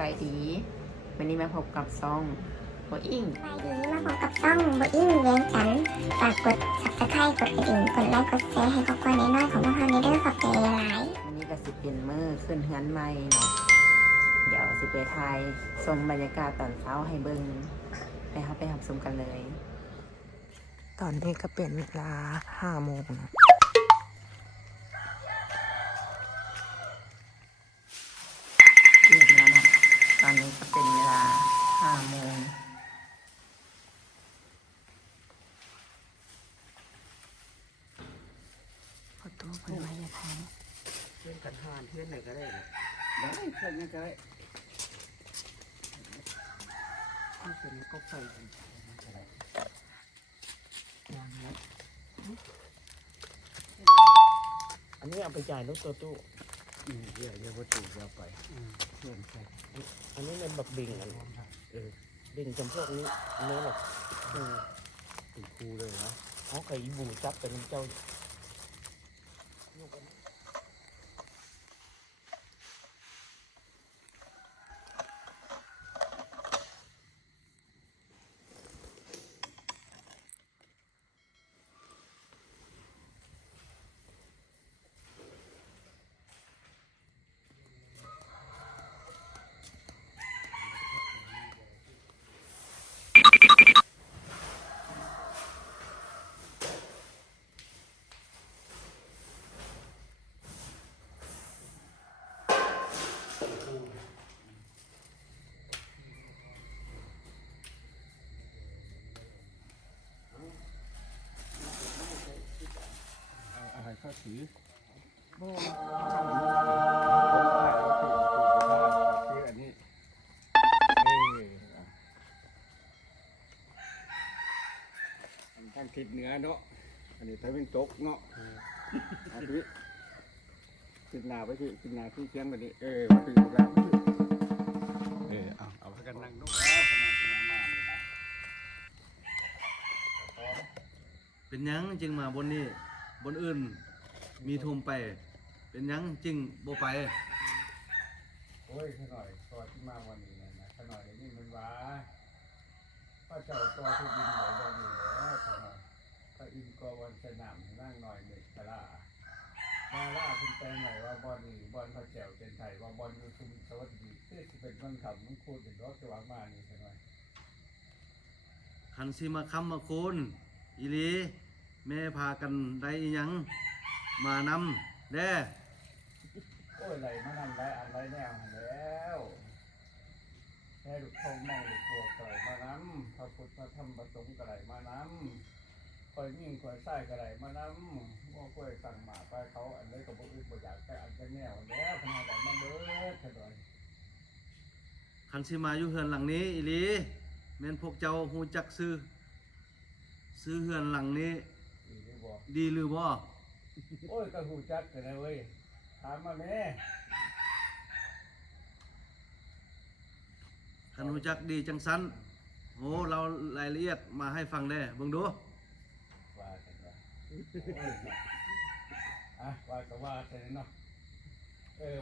บายดีวันนี้มาพบกับซ่องโบอิงสบายดีมาพบกับช่องโบอิ้งเลี้ยงจันทร์ฝากกด subscribe กดกระดิ่งกดไลค์กดแชร์ให้ครอบครัวน้อยๆของพวกเราในเด้อขอบใจหลายวันนี้ก็สิเป็นมือขึ้นเฮือนใหม่เนาะเดี๋ยวสิไปถ่ายชมบรรยากาศตอนเช้าให้เบิ่งไปรับชมกันเลย ตอนนี้ก็เป็นเวลา5 โมงเรียบแล้วนะตอนนี้ก็เป็นเวลา5 โมงพอตัวเพิ่นไว้ยังไงเพื่อนกันหานเพื่อนไหนก็ได้นะได้เพื่อนยังก็ได้ที่เป็นก็ไฟยังไงอันนี้เอาไปจ่ายรถตัวตู้เดี๋ยววัตถุจะไปเพื่อนใคร อันนี้เป็นแบบบิ่งอันบิ่งจำพวกนี้เนื้อแบบถึงครูเลยนะ เขาเคยบูจับเป็นเจ้าอะไรข้าถือโบ้อันนี้ทางทิศเหนือเนาะอันนี้ทางเป็นตกเนาะอันนี้ทิศนาไปที่ทิศนาที่เชียงแบบนี้มาถึงแล้วเอาพักกันนั่งดูเป็นยังจึงมาบนนี้บนอื่นมีทุมไปเป็นยังจึงโบไป โอ้ยขน่อยตัวที่มาวันนี้นะขน่อยนี่มันว่าพระเจ้าตัวที่ดินไหวบอลอยู่แล้วขน่อยพระอินทร์ก็วันสนามนั่งหน่อยเด็กกะลาคุณแปลงใหม่ว่าบอลนี่บอลพระเจ้าเป็นไทยว่าบอลยูชุมสวัสดีที่เป็นวันขำมันคูดเป็นรถสว่างมานี่ขน่อย คันซีมาคำมาโคนอีหลีแม่พากันได้อิหยังมานำแด้ โอ้ยไหลมานั่นได้อันไรแนวแล้วแค่ลูกทองมองลูกตัวไก่มาน้ำพระพุทธพระธรรมพระสงฆ์ไก่มาน้ำคอยยิ่งคอยใส่ไก่มาน้ำว่าคอยสั่งหมาไปเขาอันนี้กับพวกอื่นบ่อยากแต่อันจะแนวแล้วขนาดนั้นเบิดขนาด คันซีมาอยู่เฮือนหลังนี้อีหลีแม่นพวกเจ้าฮู้จักซื้อเฮือนหลังนี้ ดีหรือบ่ ดีหรือบ่ โอ้ยก็หูจักกันนะเว้ยถามมาแม่ คันฮู้จักดีจังสันโอ้เรารายละเอียดมาให้ฟังได้เบิ่งดูว่ากันว่าว่าก็ว่าแต่เนาะ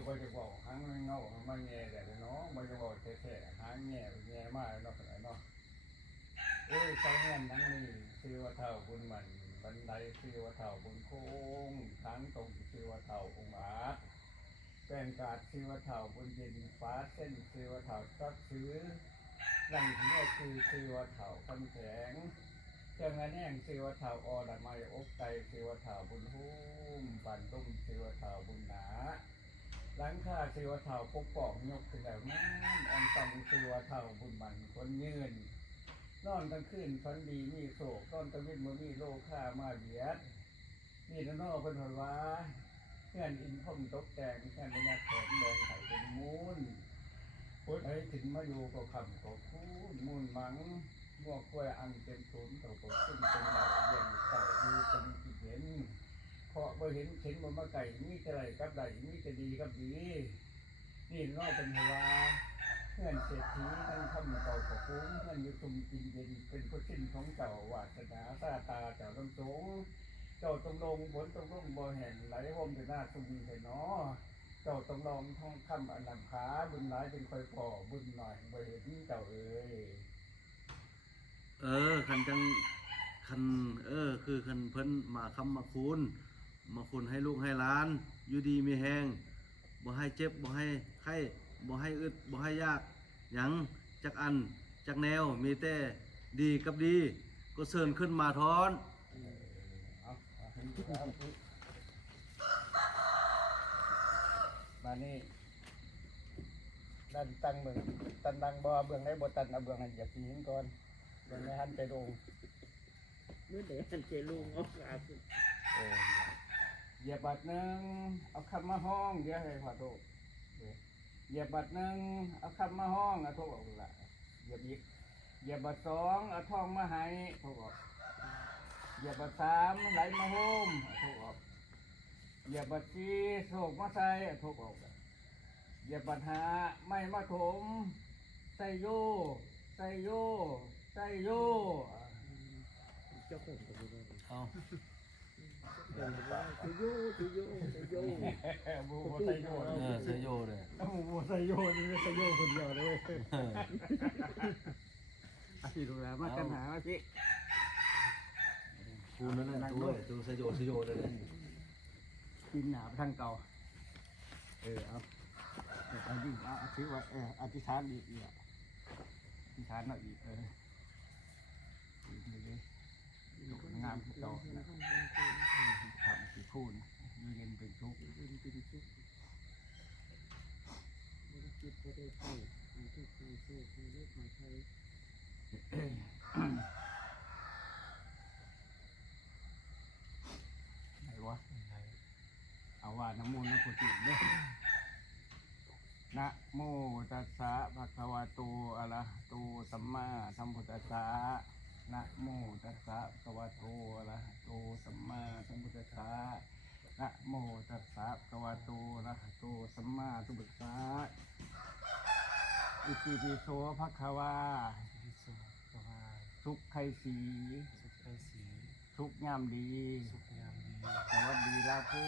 บ่จะบอกหางเงามาแง่แต่เนาะบ่จะบอกแท้ๆหางแง่มาเนาะขนาดเนาะเจ้าเงินนั่งนี่ชื่อว่าเท่าบุญมันบันไดชื่อว่าเท่าบุญโค้งทางตรงชื่อว่าเท่าองค์อาจแป้งกาดชื่อว่าเท่าบุญเย็นฟ้าเส้นชื่อว่าเท่าตักซื้อหลังที่นี่คือชื่อว่าเท่าคำแสงเครื่องอันนี้ชื่อว่าเท่าอดไม้อกไก่ชื่อว่าเท่าบุญหุ้มบันตุ้มชื่อว่าเท่าบุญหนาหลังคาชื่อว่าเท่าปกป้องยกขึ้นแล้วนั่นอันตังชื่อว่าเท่าบุญมันคนยืนนอนกลางคืนฝันดีมีโศกนอนกลางวันบ่มีโลค่ามาเบียดนี่น้องเพิ่นว่าเพื่อนอินพ่มตกแต่งเพื่อนบรรยากาศแดงไข่เป็นมูลพุทธให้ถึงมาอยู่ก็คำก็คูนมูลมังมั่วกล้วยอังเป็นศูนย์ตัวก็ขึ้นเป็นดาวเย็นเต่าดูเป็นจิตเห็นเพราะบ่เห็นเข็นบ่มาไก่มีแต่ไรกับใดมีแต่ดีกับดีนี่น้องเป็นว่าเพื่อนเศรษฐีทั้งคำเก่าของคุ้งเพื่อนยุตุมกินเย็นเป็นผู้สิ้นของเก่าวาสนาซาตาเจ้าลำสงเจ้าตรงลงฝนตรงลงบ่แห่งไหลห่มแต่หน้าตุ่มแต่เนาะ เจ้าต้องลองท่องคำอันนำขาบุญน้อยเป็นคอยพอบุญหน่อยบ่เห็นเจ้าเอ้ย คันจังคันคือคันเพิ่นมาคำมาคูณให้ลูกให้หลานอยู่ดีมีแฮงบ่ให้เจ็บบ่ให้ไข้บ่ให้อึดบ่ให้ยากหยังจักอันจักแนวมีแต่ดีกับดีก็เชิญขึ้นมาทอน เอาให้เอามานี่ดันตั้งเบิ่งตันดังบ่เบื้องได้บ่ตันเอาเบื้องให้อย่าสิเห็นก่อนเบื้องให้หันใจลง เมื่อเด็กมันเจลุงเอาขาสุด เหยียบบัดหนึ่งเอาคำมาห้องเดี๋ยวให้ขอโทษเหยียบบัดหนึ่งเอาคำมาห้องเอาโทษออกละเหยียบอีกเหยียบบัดสองเอาทองมาให้โทษออกเหยียบบัดสามไหลมาโฮมเอาโทษออกเหยียบบัดสี่โศกมาใส่เอาโทษออกเหยียบบัดห้าไม่มาถมใส่โยใส่โยใส่โย เจ้าของก็ไม่ได้ เอา จะโยจะโยจะโย บูใส่โย เสยโยเลย บูใส่โยนี่ไม่ใส่โยคนเดียวเลยพี่ดูแลมากันหาพี่ คูณนั่นแหละตัวเสยโยเลย กินหนาทางเก่าเอาเอาดิเอาถือว่าอธิษฐานอีกอธิษฐานหน่อยอีกงามที่เก่าทำสิพูนเย็นเป็นทุกข์ เป็นชุกไม่ได้คิดไม่ได้ใส่ไม่ได้ใส่เสื้อไม่ได้ใส่ไทย ไหนวะเอาว่าน้ำมูลน้ำโคจิเด้นะโมตัสสะภะคะวะโตอะระหะโตสัมมาสัมพุทธัสสะนะโมตัสสะภะคะวะโตอะระหะโตสัมมาสัมพุทธัสสะนะโมตัสสะภะคะวะโตอะระหะโตสัมมาสัมพุทธัสสะอิติปิโสภะคะวา พิโสกวา ทุกไขสี สุขไอสี ทุกยามดี สุขยามดี สวัสดีลาภู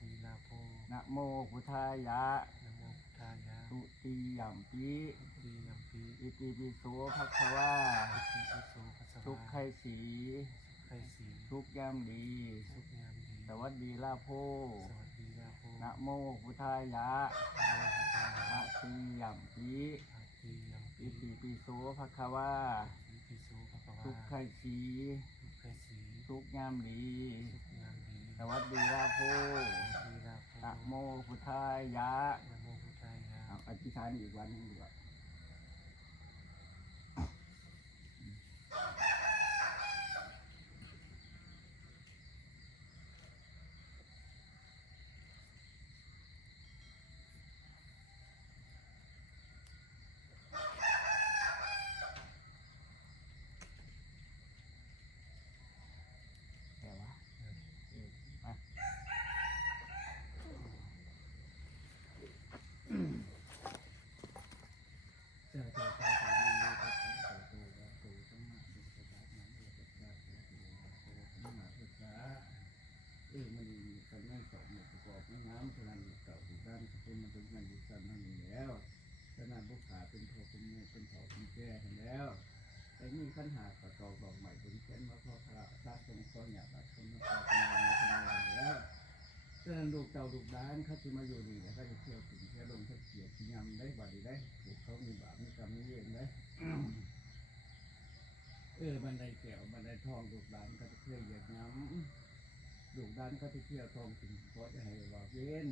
ดีลาโพ นะโมพุทธายะ นโมพุทธายะ ตุติยัมปิ ดียัมปี อิติปิโสภะคะวา สุขีพิโสภัสสะ ทุกไขสี สุขไอสี ทุกยามดี สุขยามดี สวัสดีลาโพ สวัสดีลาโพ นะโมพุทธายะ นโมพุทธายะ อะติยัมปิ ดียัมปี อิติปิโสภะคะวา สุขีพิโสภะคะวา ทุกไขสี สุขไอสี ทุกยามดี สุขยามดี สวัสดีลาโพ ดีลาโพ นะโมพุทธายะ นโมพุทธายะ อธิษฐานอีกวันหนึงดีกว่าแต่ว่ามาเจ้าตัวข้าสามีโมกัสสะโตตัววัตถุสัมมาสัมพุทธัสสะนะโมตัสสะภะคะวะโตอะระหะโตสัมมาสัมพุทธัสสะมันมีคำนั่งสอบหมดประกอบน้ำพลังเก่าที่ด้านที่เป็นมันเป็นมันดีสันนั่นอยู่แล้วขนาดบุกขาเป็นโทเป็นเมื่อเป็นเถาเป็นแก่กันแล้วแต่นี่ขันหาประกอบดอกใหม่เป็นแค่มาพ่อพระพระทรงข้อหยาบาดคนมาพอเป็นมาเป็นมาแล้วฉะนั้นลูกเต่าลูกด้านเขาจะมาอยู่นี่แล้วเขาจะเที่ยวถึงแค่ลงแค่เกียรติยำได้บ่ดีได้ถูกเขามีบาปมีกรรมมีเวรได้ บันไดแก้วบันไดทองลูกด้านเขาจะเที่ยวเหยียดย้ำลูกด้านเขาจะเที่ยวทองถึงเพราะจะให้ว่าเว้น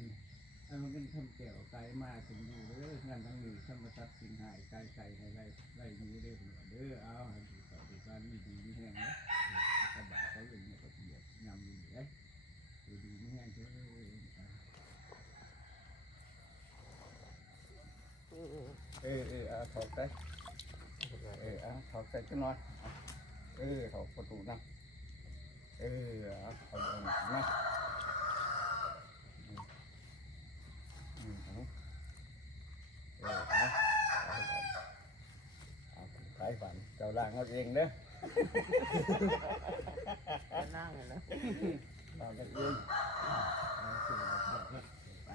อันมันเป็นคำแก้วไกลมาถึงอยู่เด้องานทั้งนี้ธรรมทัศน์สิงหายไกลไกลให้ไล่นี้เด้อเด้อเอาให้ดูต่อดูการมีดีมีแห้งนะกระบะเขาอย่างนี้ก็เหยียดยำอยู่เลยดูดีมีแห้งเด้อเอาถอดได้เอาถอดใส่กันหน่อยถอดประตูนะเอาเอาลงนะขายฝันเจ้าล่างเอาเองเด้อ จะนั่งเลยนะ เอากันเองเอาสิไป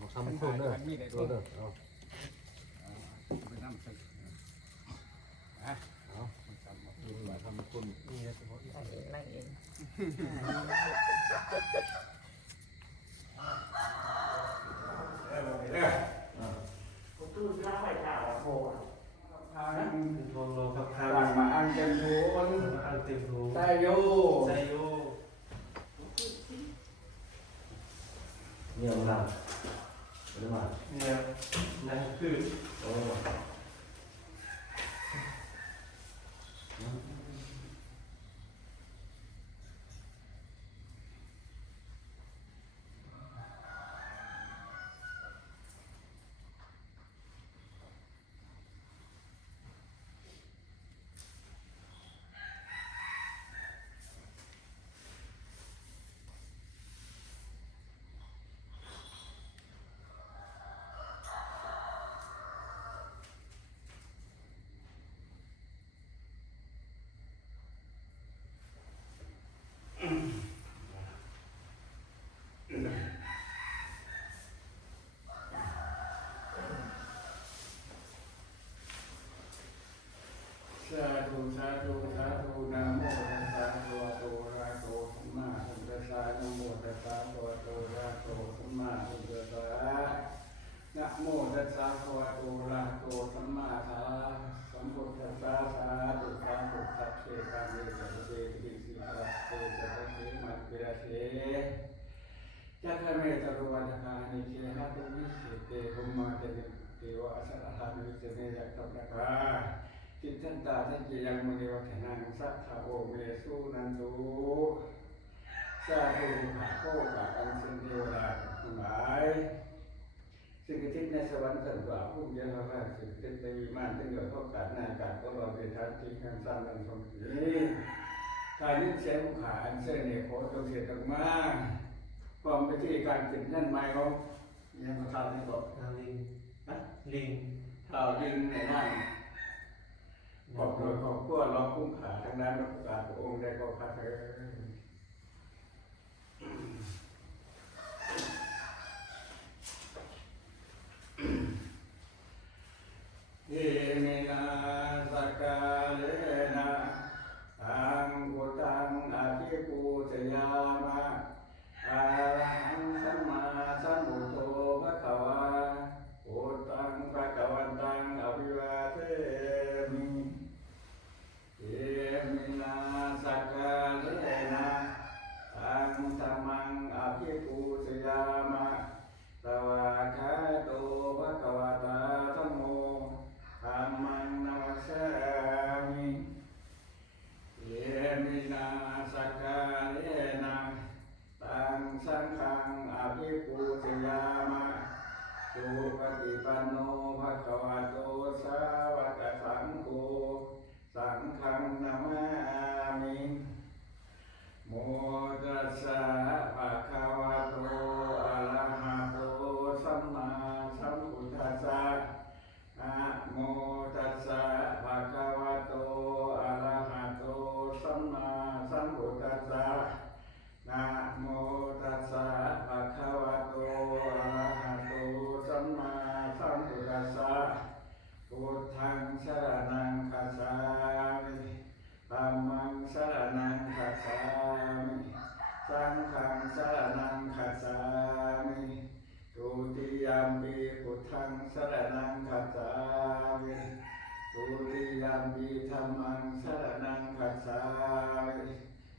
มาคำคุณเด้อเด้อเอา ไปนำสักอ่ะ เอามาคำคุณนี่นะเฉพาะ นั่งเองนั่งเอง ทาง ทองโลครับ หลังมาอันเต็มโถน อันเต็มรู ไซโย ไซโยเนี่ยมันหลังหรือมา เนี่ยนั่นคือ โอ้ สาธุสาธุสาธุนะโมตัสสะภะคะวะโตอะระหะโตสัมมาสัมพุทธัสสะนะโมตัสสะภะคะวะโตอะระหะโตสัมมาสัมพุทธัสสะนะโมตัสสะภะคะวะโตอะระหะโตสัมมาสัมพุทธัสสะสาธุสาธุสัพเพกามิสัพเพติสิกาเตสัพเพมัจเจระเสจักขเมตรุวัฏคานิเชหะตุวิสิเตภุมมาเตเทวะอสระหะวิเสเนยะกัปปะกาจิตตันตาทัจเจยังมุนิวัฒนังสัทธาโอเมสุนันตุสาธุขะโคกะอันเสนเทวดาทั้งหลายสิ่งที่ในสวรรค์สันติภูมิเยาวราชสิ่งที่ในวิมานที่เหลือก็การนาการก็รอเป็นทางที่กันสร้างนันทรงนี้การยึดเสียงขาอันเสนเนี่ยขอจงเสียตรงมาความไปที่การติดนั่นหมายของยังมาข่าวที่บอก ลิงนะลิง ข่าวยิงในนั่นบอกโดยครอบครัวเราคุ้มขาทั้งนั้นรักษาพระองค์ได้ก็ขาดเถิดเยเมนาสกาเลนะตังกุตังอาภิปูชยามะอาหังสัมมาสัมพุทโธภะคะวาพุทธังภะคะวันตังอภิวาเทมิเยเมนาสกาเลนะตังธัมมังอภิปูชยามะสวากขาโตภะคะวะตาธัมโมธัมมังนัมสสามิเยมินาสกาเลนะตังสังฆังอภิปูชยามะสุปฏิปันโนภะคะวะโตสาวกสังโฆสังฆังนามามิโมตัสสะภะคะวะโตอะระหะโตสัมมาสัมพุทธัสสะนะโมตัสสะภะคะวะโตอะระหะโตสัมมาสัมพุทธัสสะนะโมตัสสะภะคะวะโตอะระหะโตสัมมาสัมพุทธัสสะพุทธังสรณังคัจฉามิธัมมังสรณังคัจฉามิสังฆังสรณังคัจฉามิทุติยมปิพุทธังสรณังคัจฉามิทุติยมปิธัมมังสรณังคัจฉามิ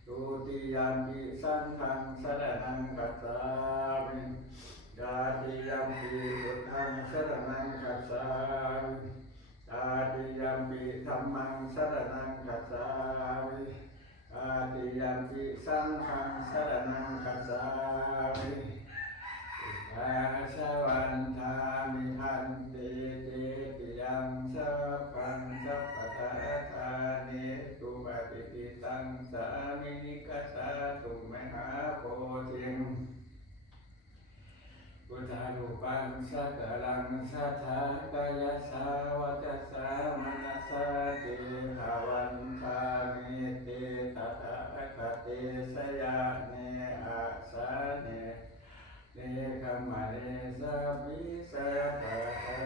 ทุติยมปิสังฆังสรณังคัจฉามิตาติยมปิพุทธังสรณังคัจฉามิตาติยมปิธัมมังสรณังคัจฉามิตาติยมปิสังฆังสรณังคัจฉามิอาสวันทามิหันติเตติยังสัพพังสัพพะทาทานิตุปฏิปิตังสามินิกัสสะตุมหาโพธิงพุทธานุปังสักการังสัทธากายสาวกัสสามนัสสะเตภวันทามิเตตถาคติสยาเนอาสาเนเน ขมาเนสัพพิสัพพะ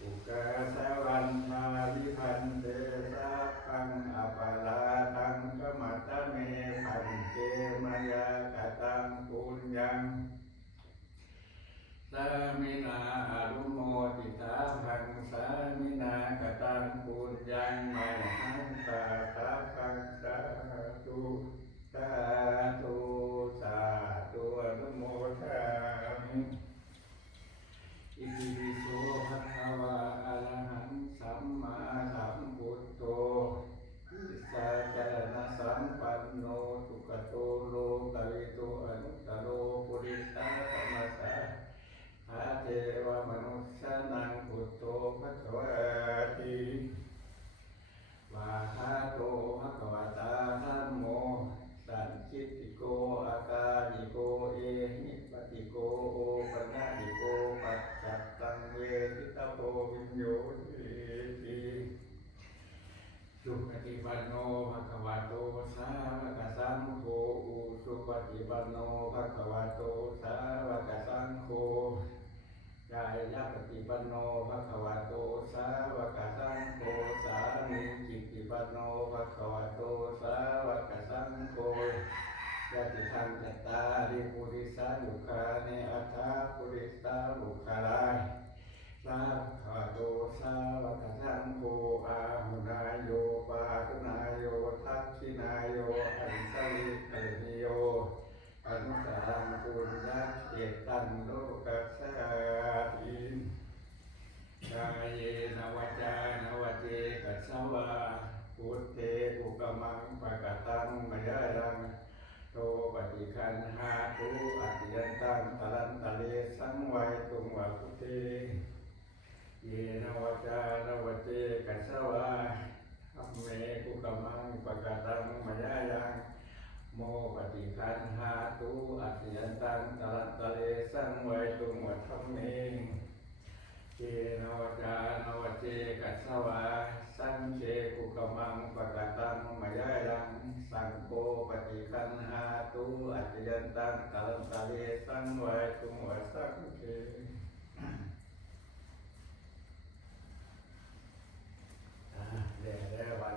อุกาสวันมาวิพันเตสัพพังอปาลาตังกมัตตะเมพันเตมยากตังปุญญังสามินาอนุโมทิตาหังสามินากตังปุญญังไมหังตาตาคังสาธุสาธุสาธุอนุโมทามิอิติปิโสภะคะวะอะระหังสัมมาสัมพุทโธอิสาจารณสัมปันโนสุขโตโลกวิโตอนุตตโรปุริสาธรรมสาอาเทวมนุสสานังพุทโธภะคะวะติวาหาโตภะคะวะตาธัมโมสันคิตติโกอากาลิโกเอหิปติโกโอปัญญิโกปัจจัตตังเวทิตาโพวิญโยติสุปฏิปันโนภะคะวะโตสาวกสังโฆอุสุปฏิปันโนภะคะวะโตสาวกสังโฆกายปฏิปันโนภะคะวะโตสาวกสังโฆสามีจิตติปันโนภะคะวะโตสาวกสังโฆยะติทังจัตตาริปุริสายุคาเนอัตถาปุริสาบุคลาสาภะโตสาวกสังโฆอาหุนายโยปาตุนายโยทักขินายโยอันสลิกะนิโยอนุสารังปุญญาเจตังโลกัสสาติกายเยนวจานวเจกัสสวาพุทเทอุปมังปะกตังมยายังโตปฏิคันหาตุอติยันตังตรันตะเลสังไวตุงวะพุทเทเยนวจานวเจกัสสวาอัมเมอุปมังปะกตังมยายังโมปฏิคันหาตุอติยันตังตรันตะเลสังไวตุงวะธัมเมเยนวจานวเจกัสสวาสังเชกุกมังปะกตังมยายังสังโฆปฏิคันหาตุอติยันตังตรันตะเลสังไวตุงวะสังเฆเดี๋ยววัน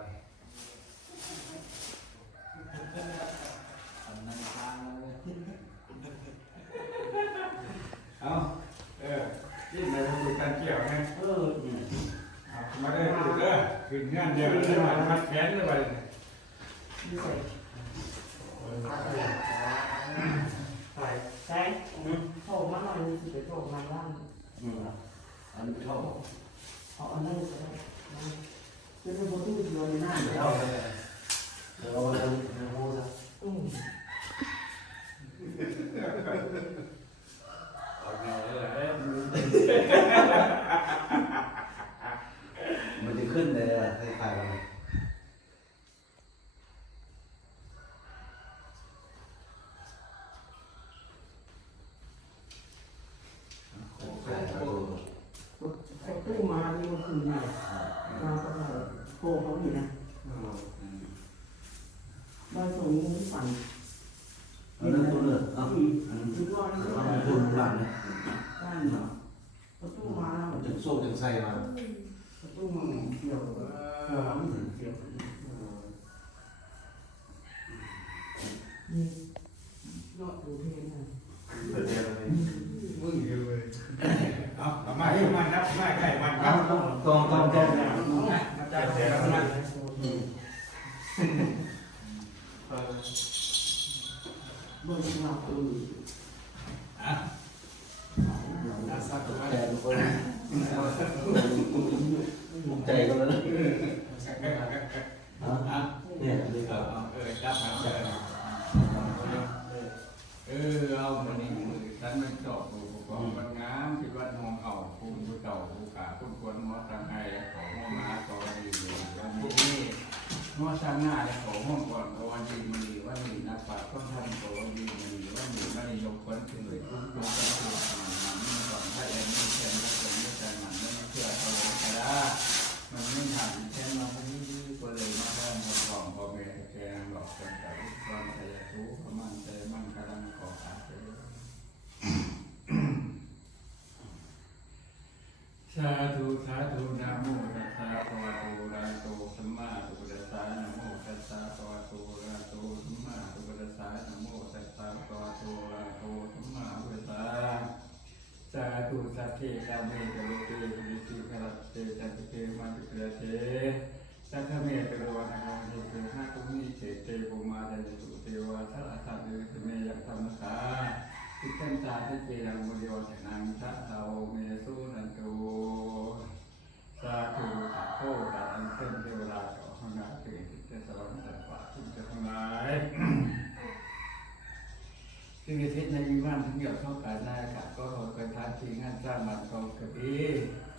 เอายิ่งมาทำการเกี่ยวไงมาได้ดูเด้อถึงงานเดียวเลยมาทัดแขนเลยไปใช่โทรมาหน่อยสิไปโทรมาล่าง อันนี้เข้า เอาอันนั้นใช่เป็นโบตู้เดียวในหน้าเดียว เข้าเลยเดี๋ยวเราจะโม้ซะเอาไงเลย มันจะขึ้นเลยให้ถ่ายกันเขาตู้มานี่เมื่อคืนเนี่ยมาก็ได้โทรเขาอยู่นะบ้านส่งนี้ฝัน อันนั้นตัวเลือดอ่ะ คิดว่านี่ อันนั้นตัวหลังเนี่ย ได้เนาะเขาตู้มา มันจะโซ่จะใส่มา เขาตู้มาเกี่ยวกับเกี่ยวนอกดูเพลงนะ เป็นยังไง มึงอยู่เลยเอามาให้มันนับไม่ใกล้มันครับ ต้อง มาจ่ายเสียแล้วมัน เมื่อเราตื่น แต่คนใจก็แล้วเนี่ยนี่ครับ จับหางเลยเอาวันนี้ฉันมันจบกูกองมันงามคิดว่าทองเก่ากูเก่ากูกาคุณควรมอสังไห้ของห้องมาต่อดีวันนี้มอสังหน้าของห้องก่อนวันดีมีวันนี้นักปราชญ์ต้องทำตัวดีมีวันนี้วันนี้ยกคนถึงเลยทุกคนก็คือมันก่อนถ้าเองไม่เชื่อไม่เป็นไม่ใจมันไม่เชื่อเขาเลยแต่ละมันไม่หนักเช่นเราคนนี้ก็เลยมาได้หมดกล่องพอแม่แกงหลอกกันแต่ความใจทุกข์มันใจมันกำลังก่อการเจริญ สาธุสาธุนะโมตัสสะภะคะวะโตอะระหะโตสัมมาสัมพุทธัสสะนะโมตัสสะภะคะวะโตอะระหะโตสัมมาสัมพุทธัสสะนะโมตัสสะภะคะวะโตอะระหะโตสัมมาสัมพุทธัสสะสาธุสัพเพกาเมกะโลเกสุนิสิกะรัตเตจันติเกมาตุเกเตสัทธเมตโรนะกังเทเกหะตุมิเตเตปุมาเดตุเทวะทัสสะเดตุเมยัตถมสาทิขันตาทิเจรังมุโยชนังทะเทาเมสุนันโตสาธุสัพโพตาอันเส้นเทวราชออกนาเกิดจะสวรรค์สัตว์ป่าทุกจะทั้งหลายซึ่งในทิศในวิมานทั้งหยดเท่ากันหน้าอากาศก็ขอเคยท้าทีงานสร้างมันกองกระดี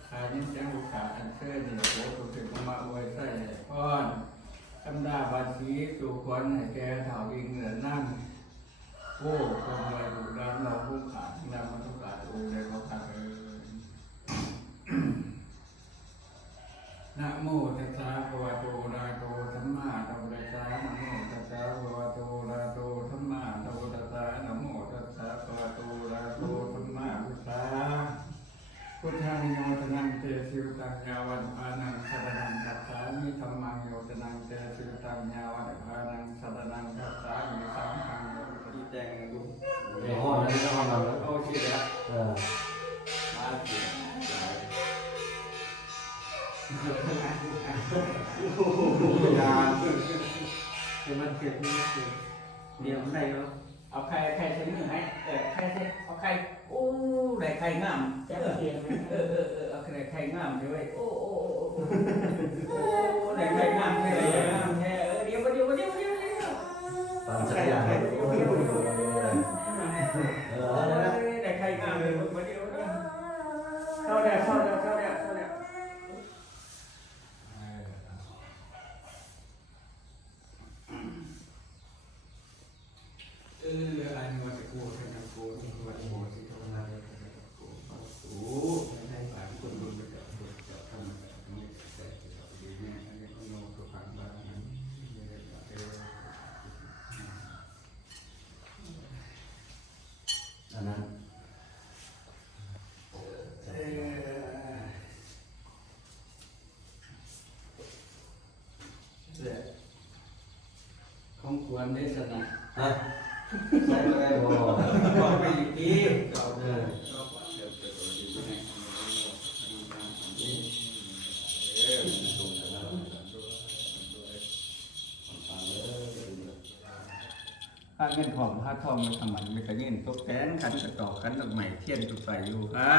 ทายยิ่งจังโอกาสอันเชิญเนี่ยโอ้ตัวถึงมาอวยใส่ก้อนคำดาบาสีสู่ควันให้แกถาวิงเหนือนั่งโอ้คนเลยถูกดันเราผู้ขาดนำมาทุกขาดโอ้เลยเขาขาดเลยนะโมตัสสะภะคะวะโตอะระหะโตสัมมาสัมพุทธัสสะนะโมตัสสะภะคะวะโตอะระหะโตสัมมาสัมพุทธัสสะนะโมตัสสะภะคะวะโตอะระหะโตสัมมาสัมพุทธัสสะพุทธังโยตนังเตสิวตังยาวันอานังสรณังคัจฉามิธัมมังโยตนังเตสิวตังยาวันอานังสรณังคัจฉามิสังฆังโยตติแจงดู ในห้องนั้นห้องนั้นแล้ว เอาชื่อแล้ว มาเสียใจยาเป็นมันเกิดนี่เดี๋ยวมันได้แล้ว เอาใครใช้มือให้ใครใช้เอาใครโอ้ได้ใครงามเอาใครงามด้วยโอ้ได้ใครงามเลยเดี๋ยวตอนสัญญาได้ใครงามเลยเดี๋ยวเข้าแล้วอะไรมาจะกูเป็นกูวันโมสิทำงานกูโอ้ให้หลายคนดูไปจะทำแบบนี้แต่จะดีแน่อันนี้ก็โน้ตผ่านบ้านนั้นอันนั้นของควรได้สนะ ฮะใช่ไหมโอ้ บอกไปอีกทีเรา เออ ถ้าเงินทองถ้าทองมันทำมันไม่กระเงินตกแทนขันกระต่อขันดอกไม้เทียนตุกไปอยู่ค่ะ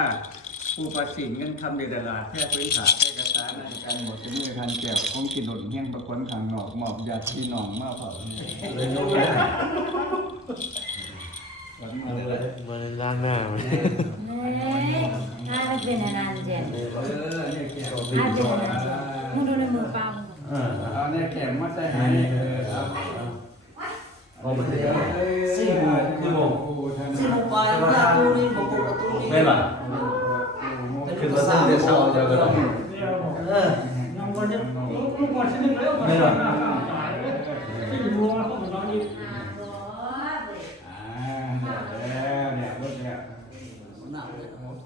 ผู้ประสิทธิ์เงินคำในตลาดแค่พื้นฐานแค่กระตาในการหมดจะมือทันแก้วคงกินหล่นเฮี้ยงประควนขังหนอกหมอบยาที่หนองมาเผาเลยยกเลย วันมาเลย มันล้างหน้ามัน ถ้าไม่เป็นนานๆเจ็บ เนี่ยแก้ว ถ้าเป็นนานๆมึงดูในมือเปล่า เอาเนี่ยแก้วมาใส่ให้เอา พอมันจะ4 โมง4 โมง สิบกว่าแล้วประตูนี่ประตูนี่ ไม่หรอคือว่า3 เดือนเช้าจะก็ต้องไม่หรอ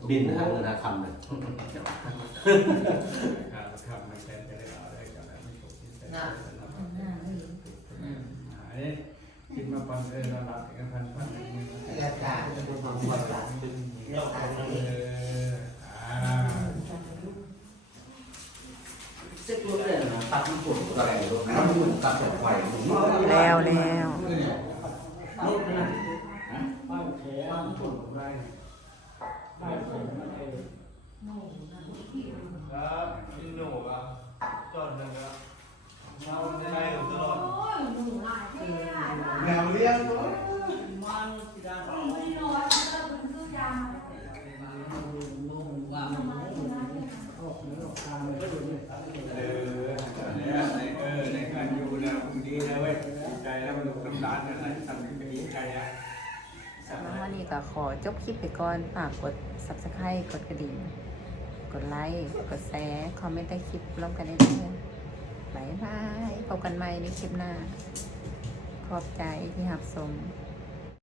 บินหาเงินหาคำเลย คิดมาปันระดับกันพันมือ อากาศจะเป็นความร้อนเป็นเรื่องของมันเซ็ตรถเลยนะตัดมันปวดอะไรรถน้ำมันตัดแบบไฟ แล้ว รถนะบ้านแขนบ้านปวดอะไรบ้านผมมันเองครับพี่หนูอ่ะจอดหนึ่งอ่ะเราใช้ตลอดแนวเลี้ยงตัวมันที่ด้านเราในการอยู่นะคุณดีนะเว้ยใจแล้วมันดูน้ำตาลอะไรทำให้เป็นใจอ่ะ สำหรับวันนี้ก็ขอจบคลิปไปก่อนฝากกด Subscribe กดกระดิ่งกดไลค์กดแชร์คอมเมนต์ใต้คลิปร่วมกันได้ด้วยบายบายพบกันใหม่ในคลิปหน้าขอบใจที่รับชม